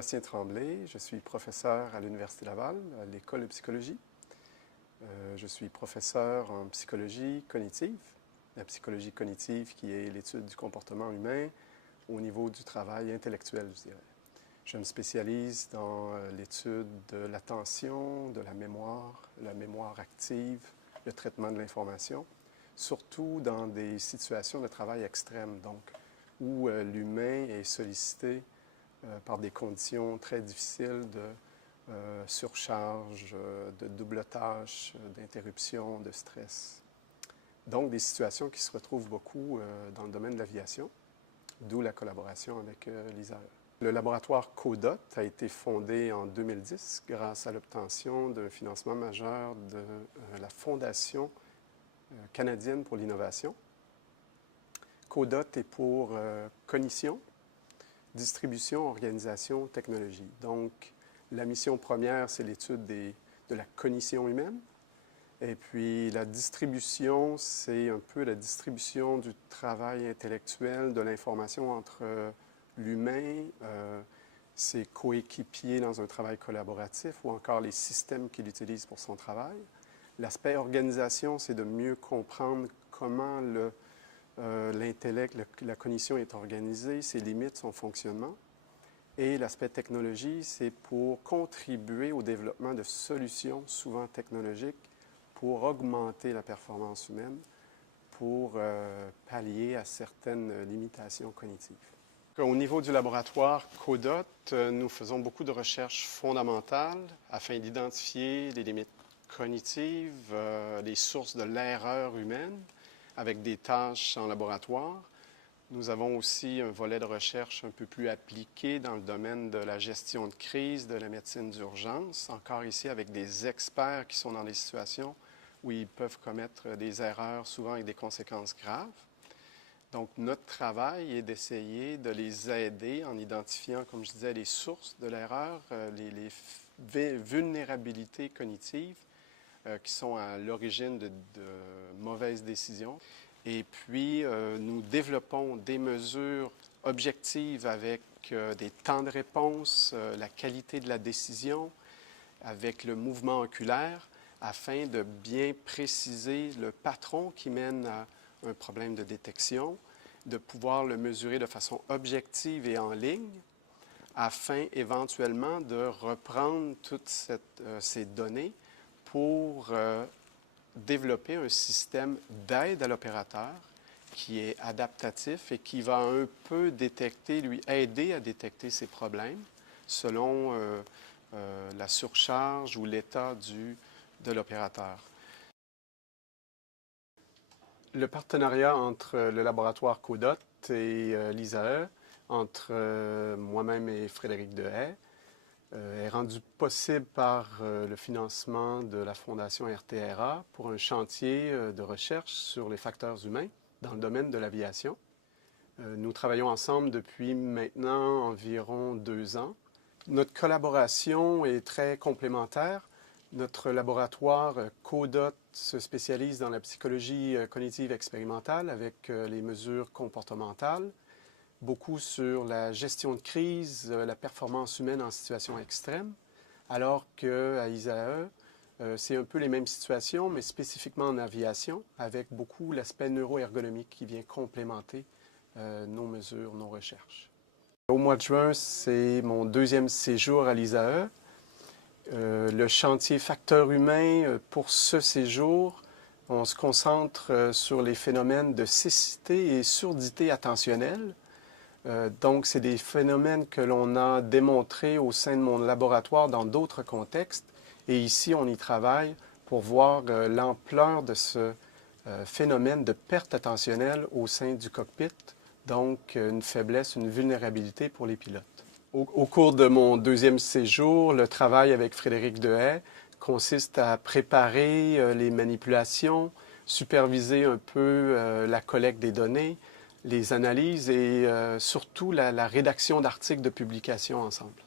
Bastien Tremblay, je suis professeur à l'Université Laval, à l'École de psychologie. Je suis professeur en psychologie cognitive, la psychologie cognitive qui est l'étude du comportement humain au niveau du travail intellectuel, je dirais. Je me spécialise dans l'étude de l'attention, de la mémoire active, le traitement de l'information, surtout dans des situations de travail extrêmes, donc où l'humain est sollicité par des conditions très difficiles de surcharge, de double tâche, d'interruption, de stress. Donc, des situations qui se retrouvent beaucoup dans le domaine de l'aviation, d'où la collaboration avec l'ISAE. Le laboratoire CODOT a été fondé en 2010 grâce à l'obtention d'un financement majeur de la Fondation canadienne pour l'innovation. CODOT est pour cognition, distribution, organisation, technologie. Donc, la mission première, c'est l'étude de la cognition humaine. Et puis, la distribution, c'est un peu la distribution du travail intellectuel, de l'information entre l'humain, ses coéquipiers dans un travail collaboratif ou encore les systèmes qu'il utilise pour son travail. L'aspect organisation, c'est de mieux comprendre comment l'intellect, la cognition est organisée, ses limites, son fonctionnement. Et l'aspect technologie, c'est pour contribuer au développement de solutions, souvent technologiques, pour augmenter la performance humaine, pour pallier à certaines limitations cognitives. Au niveau du laboratoire CODOT, nous faisons beaucoup de recherches fondamentales afin d'identifier les limites cognitives, les sources de l'erreur humaine, avec des tâches en laboratoire. Nous avons aussi un volet de recherche un peu plus appliqué dans le domaine de la gestion de crise, de la médecine d'urgence, encore ici avec des experts qui sont dans des situations où ils peuvent commettre des erreurs, souvent avec des conséquences graves. Donc, notre travail est d'essayer de les aider en identifiant, comme je disais, les sources de l'erreur, les vulnérabilités cognitives qui sont à l'origine de mauvaises décisions. Et puis, nous développons des mesures objectives avec des temps de réponse, la qualité de la décision, avec le mouvement oculaire, afin de bien préciser le patron qui mène à un problème de détection, de pouvoir le mesurer de façon objective et en ligne, afin éventuellement de reprendre toutes ces données pour développer un système d'aide à l'opérateur qui est adaptatif et qui va un peu détecter, lui aider à détecter ces problèmes selon la surcharge ou l'état de l'opérateur. Le partenariat entre le laboratoire CODOT et l'ISAE, entre moi-même et Frédéric Dehaye, est rendu possible par le financement de la Fondation RTRA pour un chantier de recherche sur les facteurs humains dans le domaine de l'aviation. Nous travaillons ensemble depuis maintenant environ 2 ans. Notre collaboration est très complémentaire. Notre laboratoire CODOT se spécialise dans la psychologie cognitive expérimentale avec les mesures comportementales, beaucoup sur la gestion de crise, la performance humaine en situation extrême, alors qu'à ISAE, c'est un peu les mêmes situations, mais spécifiquement en aviation, avec beaucoup l'aspect neuroergonomique qui vient complémenter nos mesures, nos recherches. Au mois de juin, c'est mon 2e séjour à l'ISAE. Le chantier facteurs humains, pour ce séjour, on se concentre sur les phénomènes de cécité et surdité attentionnelle. Donc, c'est des phénomènes que l'on a démontrés au sein de mon laboratoire dans d'autres contextes. Et ici, on y travaille pour voir l'ampleur de ce phénomène de perte attentionnelle au sein du cockpit. Donc, une faiblesse, une vulnérabilité pour les pilotes. Au cours de mon 2e séjour, le travail avec Frédéric Dehaye consiste à préparer les manipulations, superviser un peu la collecte des données, les analyses et surtout la rédaction d'articles de publication ensemble.